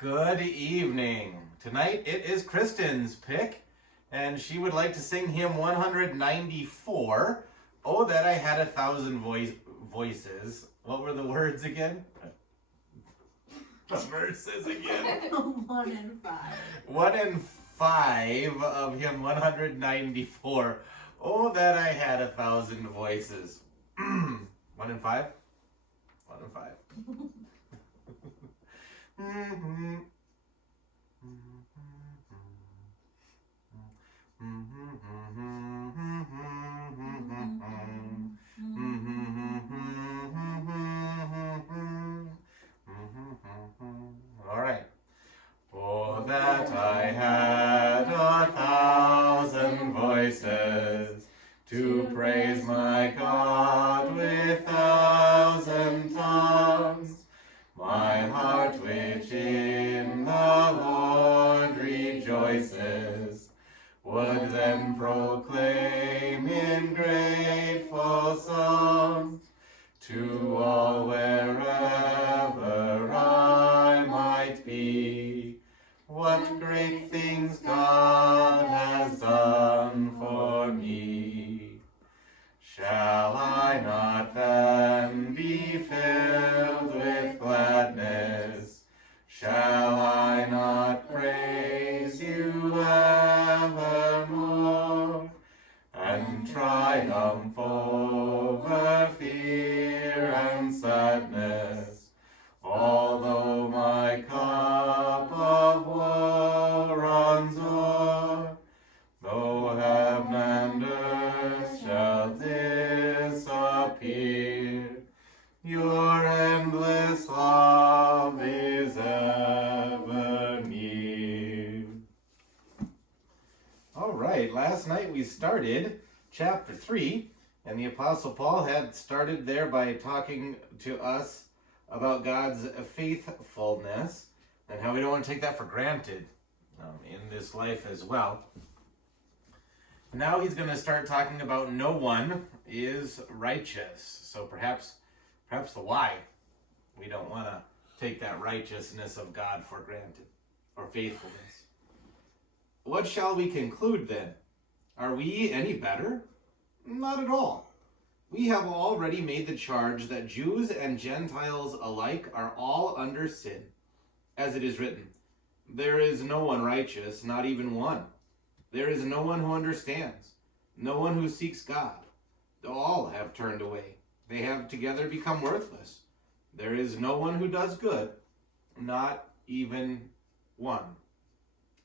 Good evening. Tonight it is Kristen's pick, and she would like to sing hymn 194, Oh That I Had 1,000 Voices. What were the words again? The verses again. 1 and 5. 1 and 5 of hymn 194. Oh, that I had 1,000 voices. 1 and 5? 1 and 5. All right. Oh, that I had 1,000 voices to praise my God with 1,000 tongues. My heart which in the Lord rejoices would then proclaim in grateful songs to all wherever I might be, what great things God has done for me. Shall I not then be filled with gladness? Shall I not praise you evermore, and triumph over fear and sadness, although my cup of woe runs o'er, though heaven and earth shall disappear, your endless love is ever near. All right, last night we started chapter 3, and the Apostle Paul had started there by talking to us about God's faithfulness and how we don't want to take that for granted in this life as well. Now he's going to start talking about no one is righteous. So perhaps the why. We don't want to take that righteousness of God for granted, or faithfulness. What shall we conclude then? Are we any better? Not at all. We have already made the charge that Jews and Gentiles alike are all under sin. As it is written, there is no one righteous, not even one. There is no one who understands, no one who seeks God. All have turned away. They have together become worthless. There is no one who does good, not even one.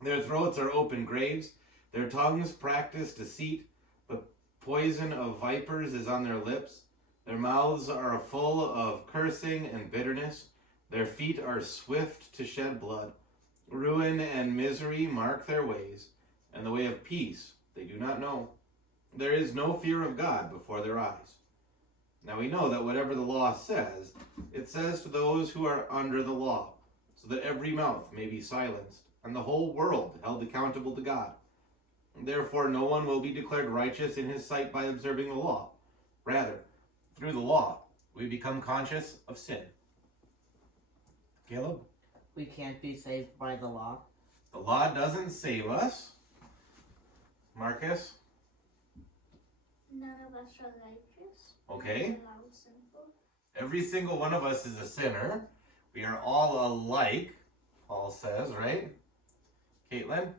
Their throats are open graves. Their tongues practice deceit. The poison of vipers is on their lips. Their mouths are full of cursing and bitterness. Their feet are swift to shed blood. Ruin and misery mark their ways, and the way of peace they do not know. There is no fear of God before their eyes. Now we know that whatever the law says, it says to those who are under the law, so that every mouth may be silenced, and the whole world held accountable to God. Therefore no one will be declared righteous in his sight by observing the law. Rather, through the law, we become conscious of sin. Caleb? We can't be saved by the law. The law doesn't save us. Marcus? None of us are righteous. Okay. None of us are sinful. Every single one of us is a sinner. We are all alike, Paul says, right? Caitlin?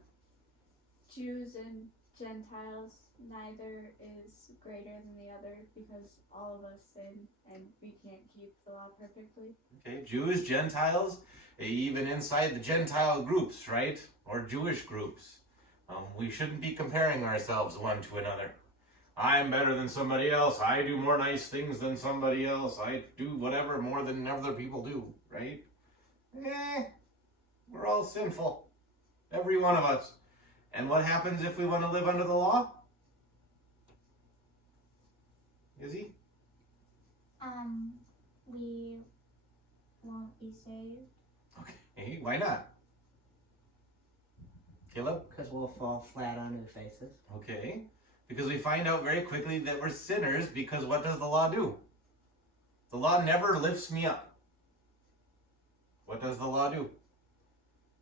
Jews and Gentiles, neither is greater than the other, because all of us sin and we can't keep the law perfectly. Okay, Jews, Gentiles, even inside the Gentile groups, right? Or Jewish groups. We shouldn't be comparing ourselves one to another. I'm better than somebody else. I do more nice things than somebody else. I do whatever more than other people do, right? We're all sinful. Every one of us. And what happens if we want to live under the law? Izzy? We won't be saved. Okay, why not? Caleb? Because we'll fall flat on our faces. Okay. Because we find out very quickly that we're sinners, because what does the law do? The law never lifts me up. What does the law do?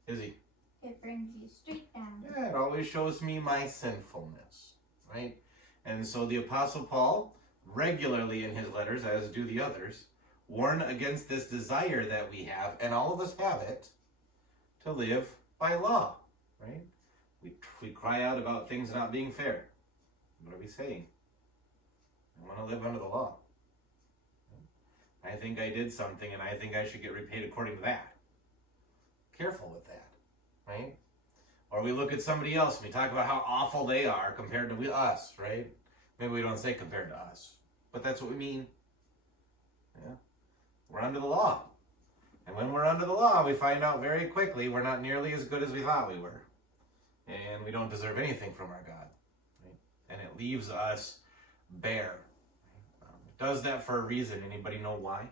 Izzy. It brings you straight down. Yeah, it always shows me my sinfulness, right? And so the Apostle Paul, regularly in his letters, as do the others, warn against this desire that we have, and all of us have it, to live by law, right? We cry out about things not being fair. What are we saying? I want to live under the law. I think I did something and I think I should get repaid according to that. Careful with that, right? Or we look at somebody else and we talk about how awful they are compared to us, right? Maybe we don't say compared to us, but that's what we mean. Yeah. We're under the law. And when we're under the law, we find out very quickly we're not nearly as good as we thought we were. And we don't deserve anything from our God. Right? And it leaves us bare. It does that for a reason. Anybody know why?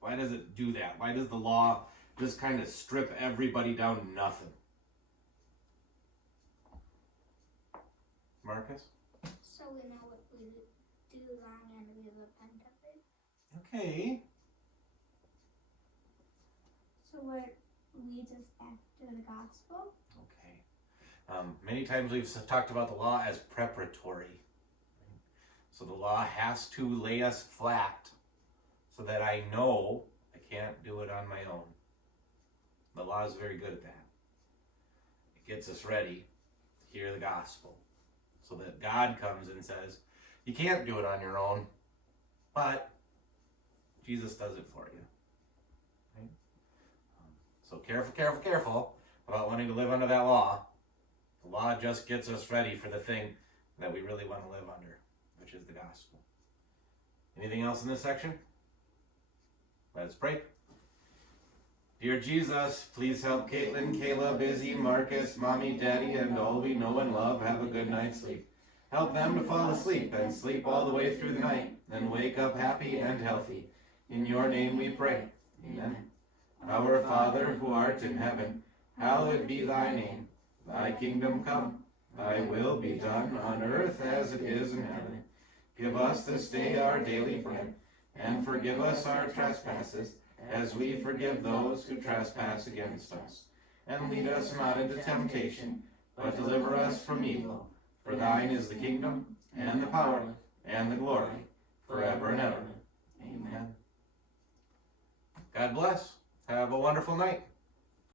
Why does it do that? Why does the law just kind of strip everybody down to nothing? Marcus? So we know what we do wrong and we repent of it. Okay. So what leads us back to the gospel? Okay. Many times we've talked about the law as preparatory. So the law has to lay us flat so that I know I can't do it on my own. The law is very good at that. It gets us ready to hear the gospel so that God comes and says, you can't do it on your own, but Jesus does it for you. Right? So careful about wanting to live under that law. The law just gets us ready for the thing that we really want to live under, which is the gospel. Anything else in this section? Let's pray. Dear Jesus, please help Caitlin, Caleb, Izzy, Marcus, Mommy, Daddy, and all we know and love have a good night's sleep. Help them to fall asleep and sleep all the way through the night, then wake up happy and healthy. In your name we pray. Amen. Our Father, who art in heaven, hallowed be thy name. Thy kingdom come, thy will be done on earth as it is in heaven. Give us this day our daily bread, and forgive us our trespasses, as we forgive those who trespass against us. And lead us not into temptation, but deliver us from evil. For thine is the kingdom, and the power, and the glory, forever and ever. Amen. God bless. Have a wonderful night.